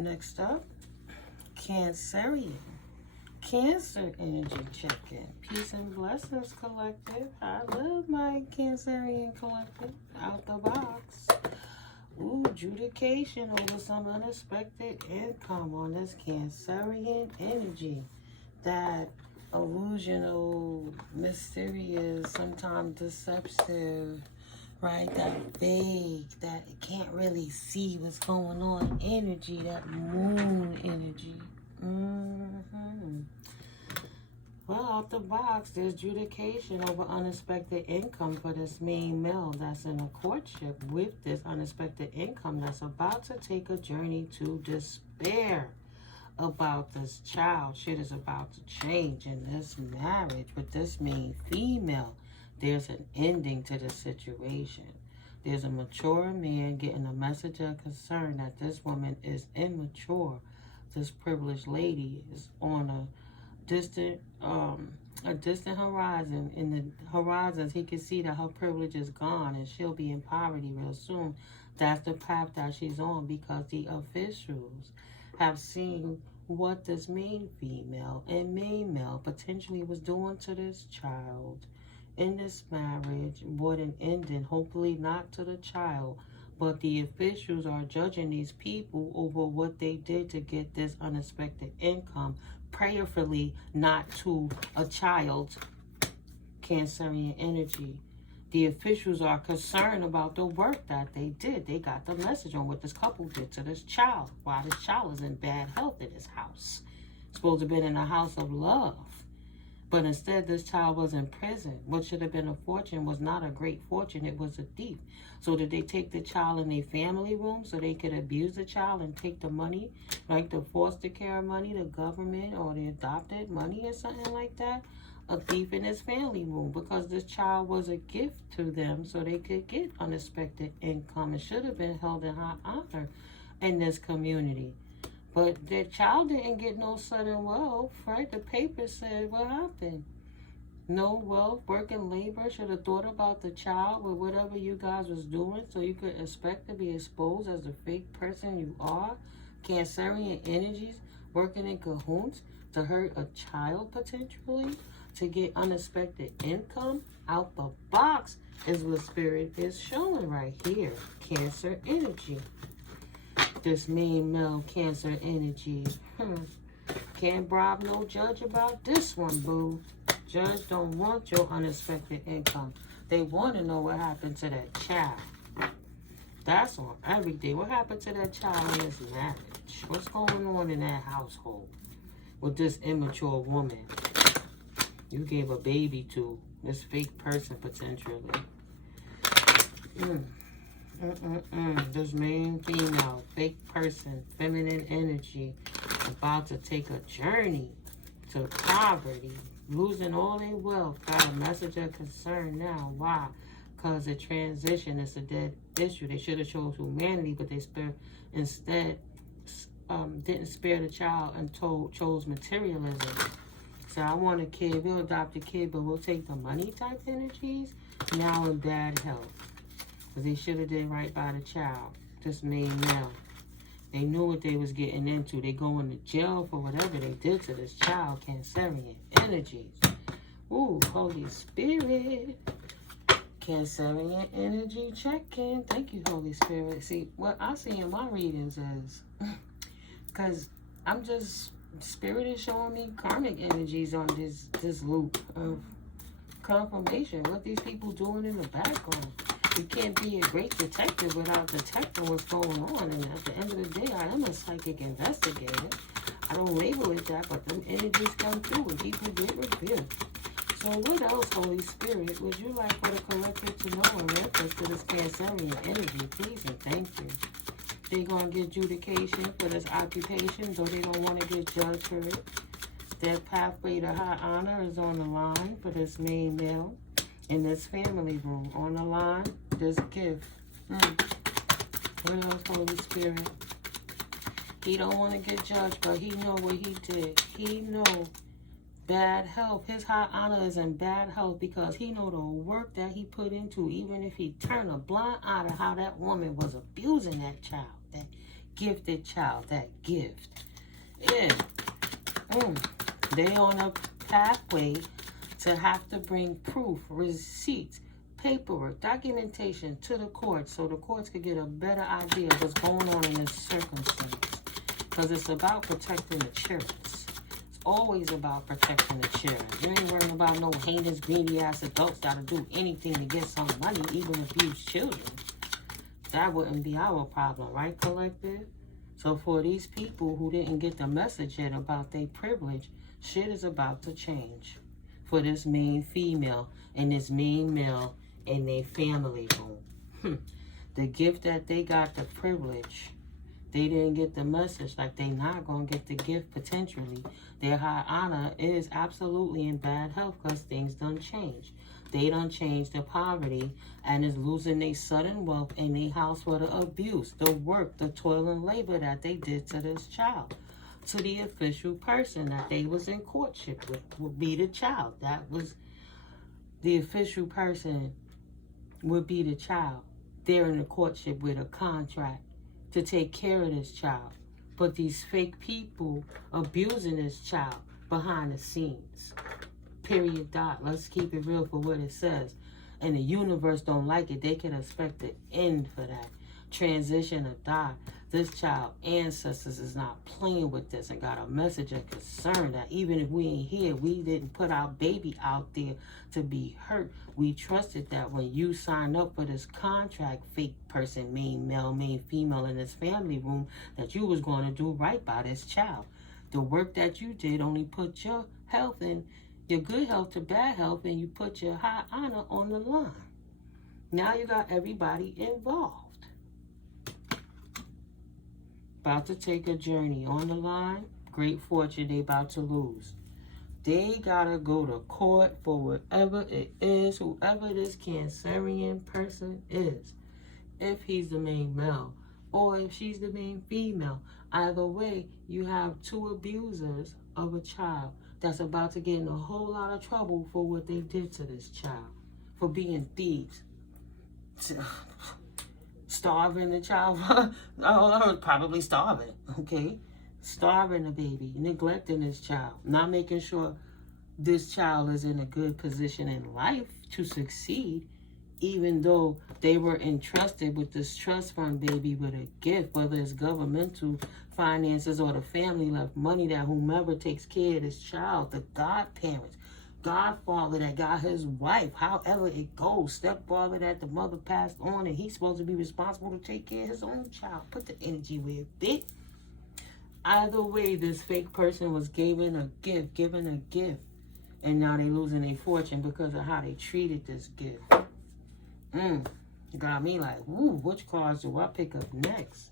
Next up, Cancerian. Cancer energy check-in. Peace and blessings, collective. I love my Cancerian collective. Out the box. Ooh, adjudication over some unexpected income on this Cancerian energy. That illusional, mysterious, sometimes deceptive, right? That vague, that it can't really see what's going on energy, that moon energy. Well, out the box, there's adjudication over unexpected income for this main male that's in a courtship with this unexpected income that's about to take a journey to despair about this child. Shit is about to change in this marriage with this main female. There's an ending to the situation. There's a mature man getting a message of concern that this woman is immature. This privileged lady is on a distant horizon. In the horizons, he can see that her privilege is gone and she'll be in poverty real soon. That's the path that she's on because the officials have seen what this main female and main male potentially was doing to this child in this marriage. What an ending, hopefully not to the child, but the officials are judging these people over what they did to get this unexpected income, prayerfully not to a child. Cancerian energy. The officials are concerned about the work that they did. They got the message on what this couple did to this child. Why this child is in bad health in this house. Supposed to have been in a house of love. But instead, this child was in prison. What should have been a fortune was not a great fortune. It was a thief. So did they take the child in their family room so they could abuse the child and take the money, like the foster care money, the government, or the adopted money or something like that? A thief in his family room because this child was a gift to them so they could get unexpected income. It should have been held in high honor in this community. But the child didn't get no sudden wealth, right? The paper said, what happened? No wealth, working labor. Should have thought about the child with whatever you guys was doing so you could expect to be exposed as the fake person you are. Cancerian energies working in cahoots to hurt a child potentially, to get unexpected income. Out the box is what spirit is showing right here. Cancer energy. This main male Cancer energy. Can't bribe no judge about this one, boo. Judge don't want your unexpected income. They want to know what happened to that child. That's on everything. What happened to that child in this marriage? What's going on in that household with this immature woman you gave a baby to, this fake person potentially? This main female, fake person, feminine energy, about to take a journey to poverty, losing all their wealth, got a message of concern now. Why? Because the transition is a dead issue. They should have chose humanity, but they instead didn't spare the child and chose materialism. So I want a kid, we'll adopt a kid, but we'll take the money type energies now in bad health. Because they should have did right by the child. This main male. They knew what they was getting into. They going to jail for whatever they did to this child. Cancerian energies. Ooh, Holy Spirit. Cancerian energy check-in. Thank you, Holy Spirit. See, what I see in my readings is, because I'm just, Spirit is showing me karmic energies on this loop of confirmation. What these people doing in the background. You can't be a great detective without detecting what's going on. And at the end of the day, I am a psychic investigator. I don't label it that, but them energies come through and people get revealed. So what else, Holy Spirit, would you like for the collective to know in reference to this Cancerian energy? Please and thank you. They're going to get adjudication for this occupation, though they don't want to get judged for it. Their pathway to high honor is on the line for this main male. In this family room, on the line, this gift. What else, Holy Spirit? He don't want to get judged, but he know what he did. He know bad health. His high honor is in bad health because he know the work that he put into, even if he turned a blind eye to how that woman was abusing that child, that gifted child, that gift. Yeah. They on a pathway to have to bring proof, receipts, paperwork, documentation to the courts so the courts could get a better idea of what's going on in this circumstance. Because it's about protecting the children. It's always about protecting the children. You ain't worrying about no heinous, greedy-ass adults that'll do anything to get some money, even abuse children. That wouldn't be our problem, right, collective? So for these people who didn't get the message yet about their privilege, shit is about to change. For this main female and this main male in their family room. The gift that they got, the privilege, they didn't get the message, like they not going to get the gift potentially. Their high honor is absolutely in bad health because things done changed. They done changed the poverty and is losing their sudden wealth in their house for the abuse, the work, the toil and labor that they did to this child. To the official person that they was in courtship with would be the child. That was the official person would be the child. They're in a courtship with a contract to take care of this child. But these fake people abusing this child behind the scenes. Period. Dot. Let's keep it real for what it says. And the universe don't like it. They can expect the end for that. Transition or die. This child ancestors is not playing with this and got a message of concern that even if we ain't here, we didn't put our baby out there to be hurt. We trusted that when you signed up for this contract, fake person, main male, main female in this family room, that you was going to do right by this child. The work that you did only put your health and your good health to bad health, and you put your high honor on the line. Now you got everybody involved. About to take a journey on the line. Great fortune they about to lose. They gotta go to court for whatever it is, whoever this Cancerian person is. If he's the main male or if she's the main female. Either way, you have two abusers of a child that's about to get in a whole lot of trouble for what they did to this child. For being thieves. Starving the child. Probably starving, okay? Starving the baby, neglecting this child, not making sure this child is in a good position in life to succeed, even though they were entrusted with this trust fund baby with a gift, whether it's governmental finances or the family left money that whomever takes care of this child, the godparents, godfather that got his wife, however it goes, stepfather that the mother passed on and he's supposed to be responsible to take care of his own child. Put the energy where it fit. Either way, this fake person was given a gift, and now they losing their fortune because of how they treated this gift. Got me like, ooh, which cards do I pick up next?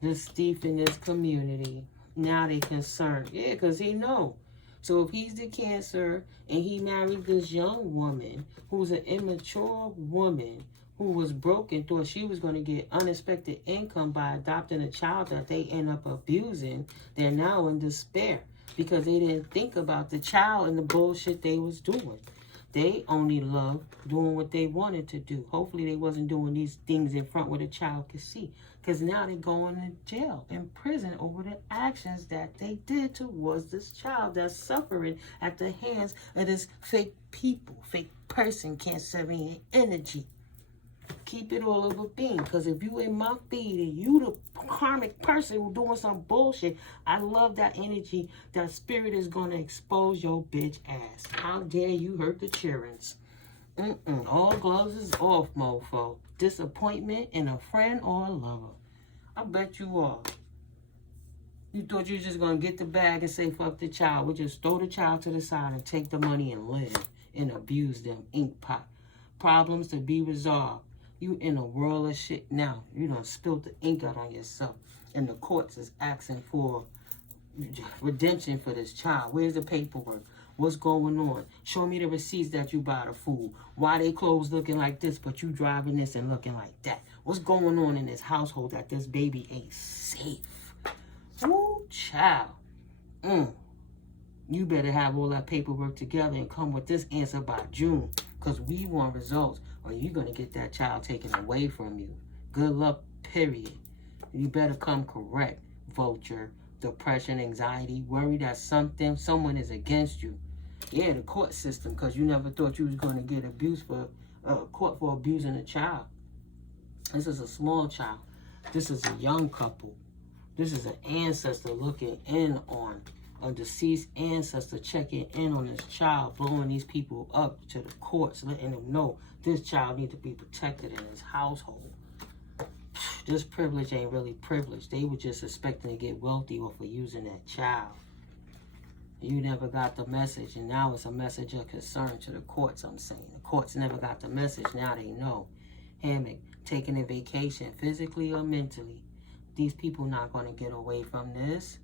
This thief in this community. Now they concerned. Yeah, because he know. So if he's the Cancer and he married this young woman who's an immature woman who was broke and thought she was going to get unexpected income by adopting a child that they end up abusing, they're now in despair because they didn't think about the child and the bullshit they was doing. They only loved doing what they wanted to do. Hopefully they wasn't doing these things in front where the child could see. Because now they're going to jail, in prison, over the actions that they did towards this child that's suffering at the hands of this fake people, fake person, Cancerian energy. Keep it all over being. Because if you in my feed and you the karmic person who doing some bullshit, I love that energy. That spirit is going to expose your bitch ass. How dare you hurt the childrens? All gloves is off, mofo. Disappointment in a friend or a lover. I bet you are. You thought you were just going to get the bag and say, fuck the child. We just throw the child to the side and take the money and live and abuse them. Ink pot. Problems to be resolved. You in a world of shit now. You done spilled the ink out on yourself. And the courts is asking for redemption for this child. Where's the paperwork? What's going on? Show me the receipts that you buy the food. Why they clothes looking like this, but you driving this and looking like that? What's going on in this household that this baby ain't safe? Ooh, child. You better have all that paperwork together and come with this answer by June. Because we want results, or you're going to get that child taken away from you. Good luck, period. You better come correct, vulture. Depression, anxiety, worry that someone is against you. Yeah, the court system, because you never thought you was going to get abused for caught for abusing a child. This is a small child. This is a young couple. This is an ancestor looking in on a deceased ancestor, checking in on this child, blowing these people up to the courts, letting them know this child needs to be protected in his household. This privilege ain't really privilege. They were just expecting to get wealthy off of using that child. You never got the message, and now it's a message of concern to the courts, I'm saying. The courts never got the message, now they know. Hammock, taking a vacation, physically or mentally. These people not going to get away from this.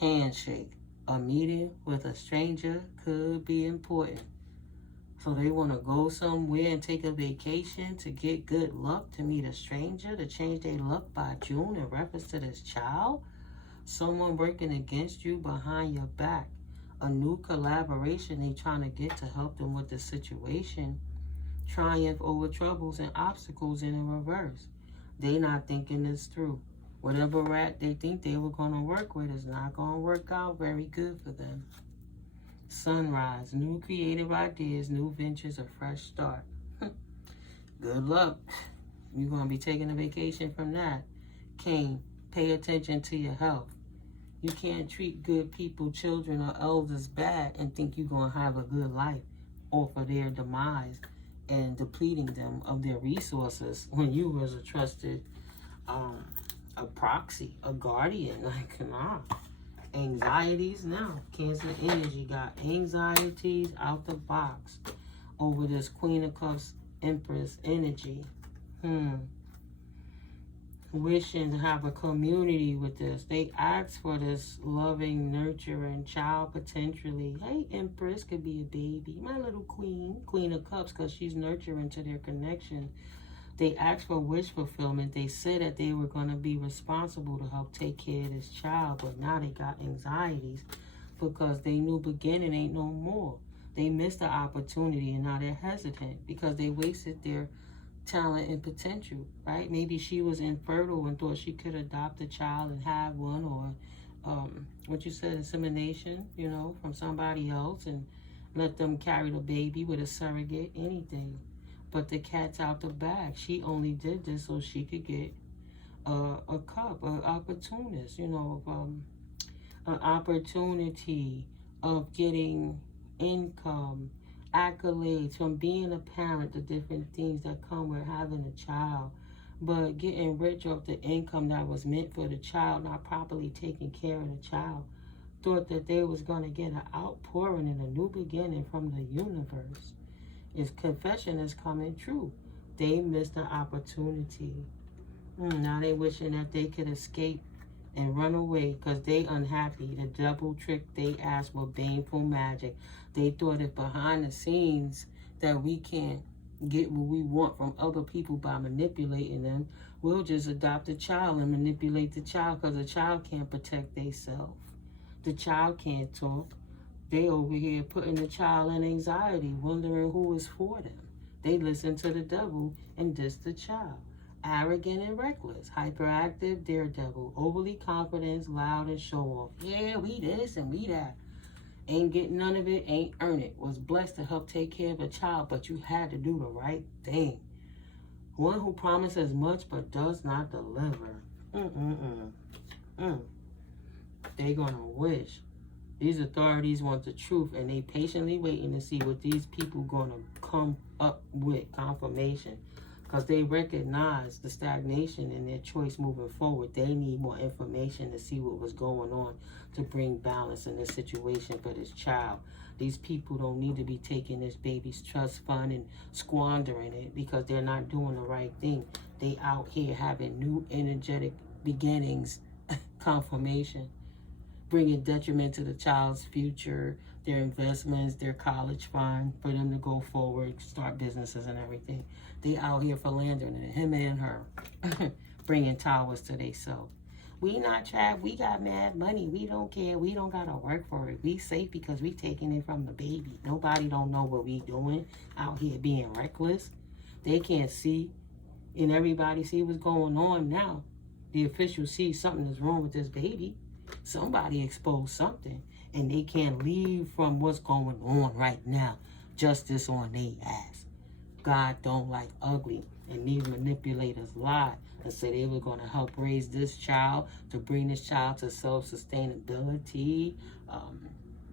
Handshake. A meeting with a stranger could be important. So they want to go somewhere and take a vacation to get good luck, to meet a stranger, to change their luck by June in reference to this child. Someone working against you behind your back. A new collaboration they trying to get to help them with the situation. Triumph over troubles and obstacles in reverse. They not thinking this through. Whatever rat they think they were going to work with is not going to work out very good for them. Sunrise, new creative ideas, new ventures, a fresh start. Good luck. You're going to be taking a vacation from that. Cain, pay attention to your health. You can't treat good people, children, or elders bad and think you're going to have a good life off of their demise and depleting them of their resources when you was a trusted a proxy, a guardian. Like, nah. Anxieties now. Cancer energy got anxieties out the box over this Queen of Cups Empress energy. Wishing to have a community with this. They ask for this loving, nurturing child potentially. Hey, Empress could be a baby. My little queen, Queen of Cups, because she's nurturing to their connection. They asked for wish fulfillment. They said that they were going to be responsible to help take care of this child, but now they got anxieties because they knew beginning ain't no more. They missed the opportunity and now they're hesitant because they wasted their talent and potential, right? Maybe she was infertile and thought she could adopt a child and have one, or what you said, insemination, you know, from somebody else and let them carry the baby with a surrogate, anything. But the cat's out the bag. She only did this so she could get a cup, an opportunist, you know, an opportunity of getting income, accolades from being a parent, the different things that come with having a child, but getting rich off the income that was meant for the child, not properly taking care of the child. Thought that they was going to get an outpouring and a new beginning from the universe. If confession is coming true, they missed the opportunity. Now they wishing that they could escape and run away because they unhappy. The double trick they asked were baneful magic. They thought if behind the scenes that we can't get what we want from other people by manipulating them, we'll just adopt a child and manipulate the child because the child can't protect themselves. The child can't talk. They over here putting the child in anxiety, wondering who is for them. They listen to the devil and diss the child. Arrogant and reckless, hyperactive, daredevil, overly confident, loud and show off. Yeah, we this and we that. Ain't getting none of it, ain't earn it. Was blessed to help take care of a child, but you had to do the right thing. One who promises much but does not deliver. They gonna wish. These authorities want the truth, and they patiently waiting to see what these people gonna come up with confirmation, because they recognize the stagnation in their choice moving forward. They need more information to see what was going on to bring balance in this situation for this child. These people don't need to be taking this baby's trust fund and squandering it because they're not doing the right thing. They out here having new energetic beginnings, confirmation, bringing detriment to the child's future, their investments, their college fund, for them to go forward, start businesses and everything. They out here philandering, him and her, bringing towers to themselves. We not trapped, we got mad money, we don't care, we don't gotta work for it. We safe because we taking it from the baby. Nobody don't know what we doing out here being reckless. They can't see And everybody see what's going on now. The officials see something is wrong with this baby. Somebody exposed something. And they can't leave from what's going on right now. Justice on their ass. God don't like ugly. And these manipulators lied and said they were going to help raise this child, to bring this child to self-sustainability,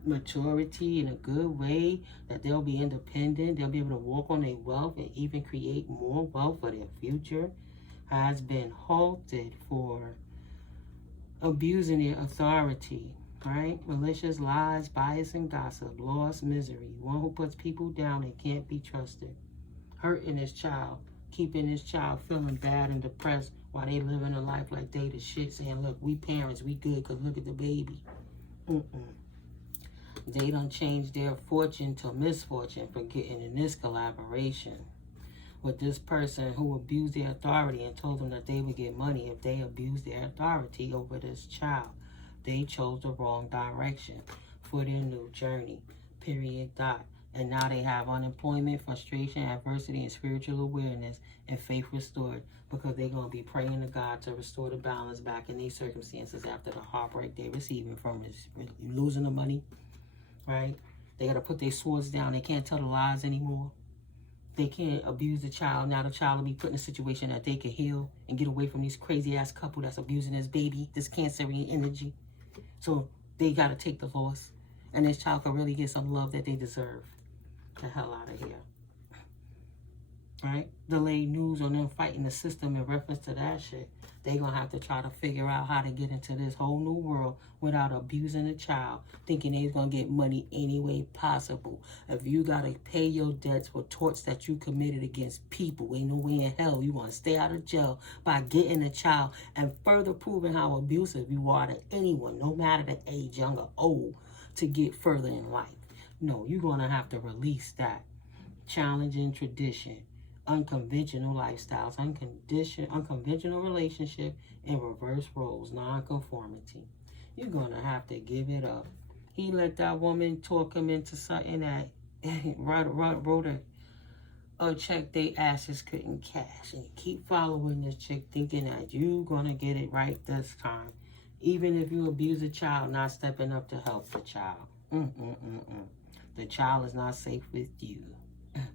maturity in a good way, that they'll be independent, they'll be able to walk on their wealth and even create more wealth for their future, has been halted for abusing their authority, right? Malicious lies, bias, and gossip, loss, misery, one who puts people down and can't be trusted, hurting his child, keeping his child feeling bad and depressed while they living a life like they the shit, saying, look, we parents, we good, because look at the baby. They done changed their fortune to misfortune for getting in this collaboration with this person who abused their authority and told them that they would get money if they abused their authority over this child. They chose the wrong direction for their new journey, period, dot. And now they have unemployment, frustration, adversity, and spiritual awareness and faith restored, because they're going to be praying to God to restore the balance back in these circumstances after the heartbreak they're receiving from losing the money, right? They got to put their swords down. They can't tell the lies anymore. They can't abuse the child. Now the child will be put in a situation that they can heal and get away from these crazy-ass couple that's abusing this baby, this cancerian energy. So they got to take the loss. And this child can really get some love that they deserve. The hell out of here. Right? Delayed news on them fighting the system in reference to that shit. They gonna have to try to figure out how to get into this whole new world without abusing a child, thinking they's gonna get money any way possible. If you gotta pay your debts for torts that you committed against people, ain't no way in hell you wanna stay out of jail by getting a child and further proving how abusive you are to anyone, no matter the age, young or old, to get further in life. No, you're gonna have to release that. Challenging tradition, unconventional lifestyles, unconventional relationship, and reverse roles, non-conformity. You're gonna have to give it up. He let that woman talk him into something that wrote a check they asses couldn't cash, and keep following this chick thinking that you gonna get it right this time, even if you abuse a child, not stepping up to help the child. The child is not safe with you.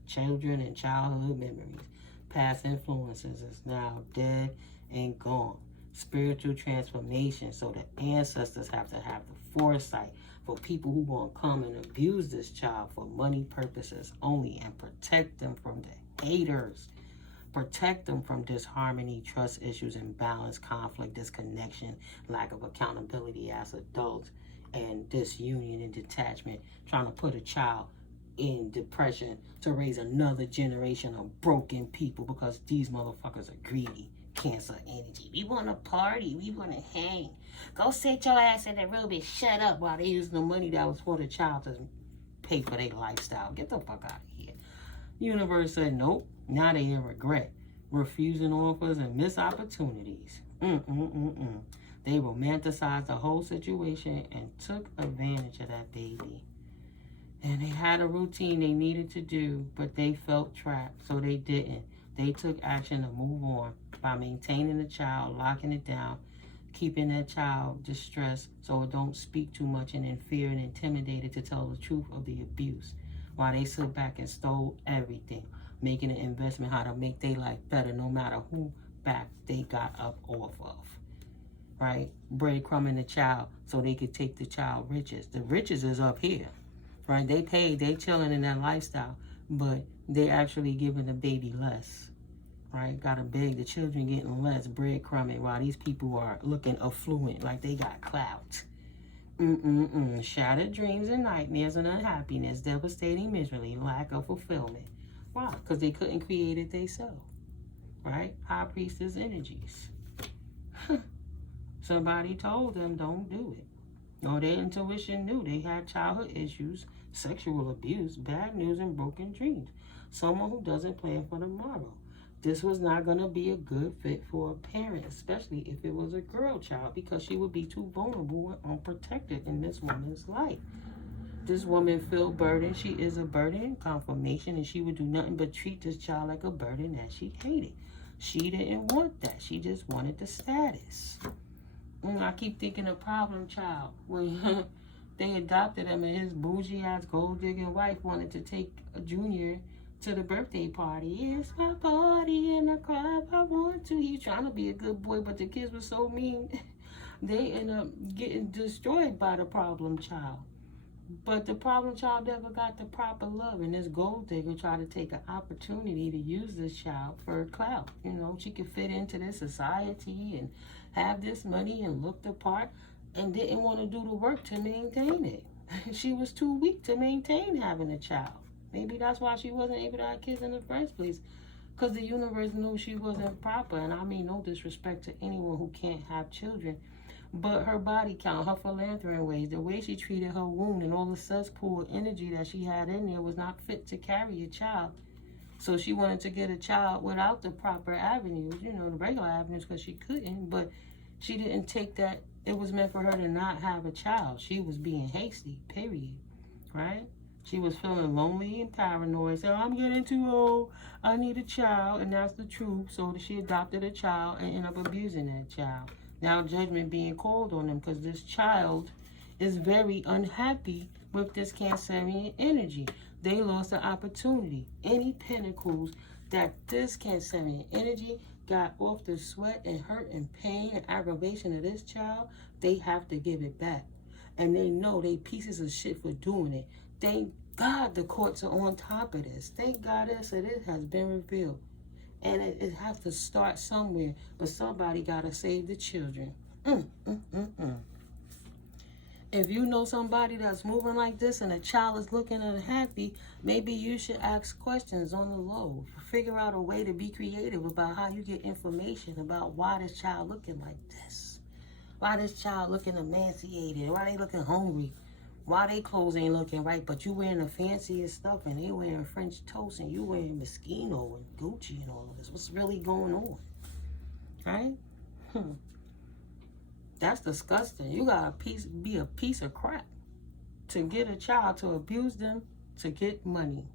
Children and childhood memories, past influences is now dead and gone. Spiritual transformation, so the ancestors have to have the foresight for people who gonna come and abuse this child for money purposes only, and protect them from the haters. Protect them from disharmony, trust issues, imbalance, conflict, disconnection, lack of accountability as adults, and disunion and detachment, trying to put a child in depression to raise another generation of broken people, because these motherfuckers are greedy. Cancer energy. We want to party. We want to hang. Go sit your ass in the room and shut up while they use the money that was for the child to pay for their lifestyle. Get the fuck out of here. Universe said nope. Now they in regret, refusing offers and missed opportunities. They romanticized the whole situation and took advantage of that baby. And they had a routine they needed to do, but they felt trapped, so they didn't. They took action to move on by maintaining the child, locking it down, keeping that child distressed so it don't speak too much and in fear and intimidated to tell the truth of the abuse, while they sit back and stole everything, making an investment how to make their life better no matter who back they got up off of. Right? Breadcrumbing the child so they could take the child riches. The riches is up here. Right? They paid, they chilling in that lifestyle, but they actually giving the baby less. Right? Gotta beg, the children getting less breadcrumbing while these people are looking affluent, like they got clout. Shattered dreams and nightmares and unhappiness, devastating misery, lack of fulfillment. Why? Because they couldn't create it themselves. Right? High priestess energies. Somebody told them don't do it. No, their intuition knew they had childhood issues, sexual abuse, bad news, and broken dreams. Someone who doesn't plan for tomorrow. This was not going to be a good fit for a parent, especially if it was a girl child, because she would be too vulnerable and unprotected in this woman's life. This woman felt burdened. She is a burden in confirmation, and she would do nothing but treat this child like a burden that she hated. She didn't want that. She just wanted the status. And I keep thinking of Problem Child. When they adopted him and his bougie-ass gold-digging wife wanted to take a Junior to the birthday party. It's my party in the club. I want to. He's trying to be a good boy, but the kids were so mean. They end up getting destroyed by the Problem Child. But the Problem Child never got the proper love, and this gold digger tried to take an opportunity to use this child for clout. You know, she could fit into this society and have this money and look the part, and didn't want to do the work to maintain it. She was too weak to maintain having a child. Maybe that's why she wasn't able to have kids in the first place, because the universe knew she wasn't proper. And I mean no disrespect to anyone who can't have children, but her body count, her philanthropy ways, the way she treated her wound, and all the cesspool energy that she had in there was not fit to carry a child. So she wanted to get a child without the proper avenues, you know, the regular avenues, because she couldn't. But she didn't take that. It was meant for her to not have a child. She was being hasty, period, right? She was feeling lonely and paranoid. So I'm getting too old. I need a child, and that's the truth. So she adopted a child and ended up abusing that child. Now judgment being called on them because this child is very unhappy with this Cancerian energy. They lost the opportunity. Any pentacles that this Cancerian energy got off the sweat and hurt and pain and aggravation of this child, they have to give it back. And they know they pieces of shit for doing it. Thank God the courts are on top of this. Thank God that it has been revealed. And it has to start somewhere, but somebody got to save the children. If you know somebody that's moving like this and a child is looking unhappy, maybe you should ask questions on the low. Figure out a way to be creative about how you get information about why this child looking like this. Why this child looking emaciated. Why they looking hungry. Why they clothes ain't looking right, but you wearing the fanciest stuff and they wearing French toast and you wearing Moschino and Gucci and all of this. What's really going on? Right? That's disgusting. You gotta be a piece of crap to get a child, to abuse them, to get money.